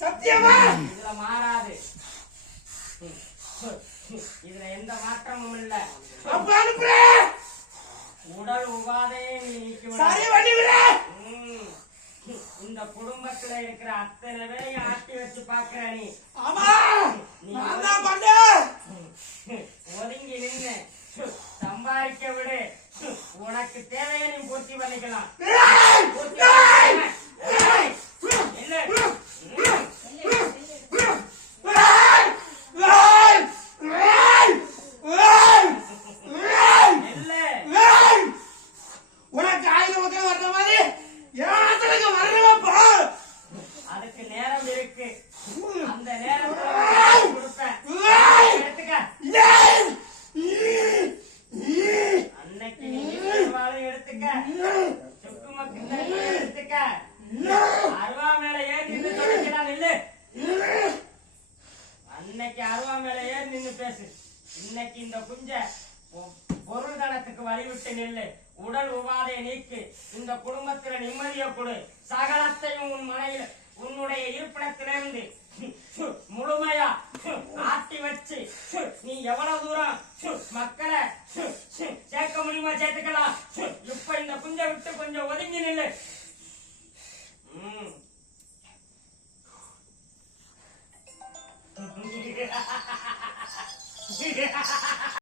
சத்தியமா இதுல மாறாது. இதுல எந்த மாற்றமும் இல்ல. உடல் உபாதையை இந்த குடும்பத்துல இருக்கிற அத்தனை பேரையும் ஆட்டி வச்சு பாக்குற நீ ஒதுங்கி நின்று சம்பாதிக்க விடு. உனக்கு தேவையை நீ பூர்த்தி பண்ணிக்கலாம். அதுக்கு நேரம் இருக்கு. அந்த நேரத்துல கொடுப்பேன். அன்னைக்கு நீ எடுத்துக்க, சுக்குமக்கு எடுத்துக்க, அருவா மேல ஏறி நின்று தொடக்கிறான் இல்ல. அன்னைக்கு அருவா மேல ஏறி நின்று பேசு. இன்னைக்கு இந்த குஞ்ச பொருள்தனத்துக்கு வழிவிட்டு நில்லு. உடல் உபாதையை நீக்கு. இந்த குடும்பத்துல நிம்மதியை கொடு. சகலத்தையும் உன் மனையில உன்னுடைய இருப்பிடத்திலிருந்து முழுமையா ஆட்டி வச்சு நீ எவ்வளவு தூரம் மக்களை சேர்க்க முடியுமா சேர்த்துக்கலாம். இப்ப இந்த குஞ்சை விட்டு கொஞ்சம் ஒதுங்கி நில்லு.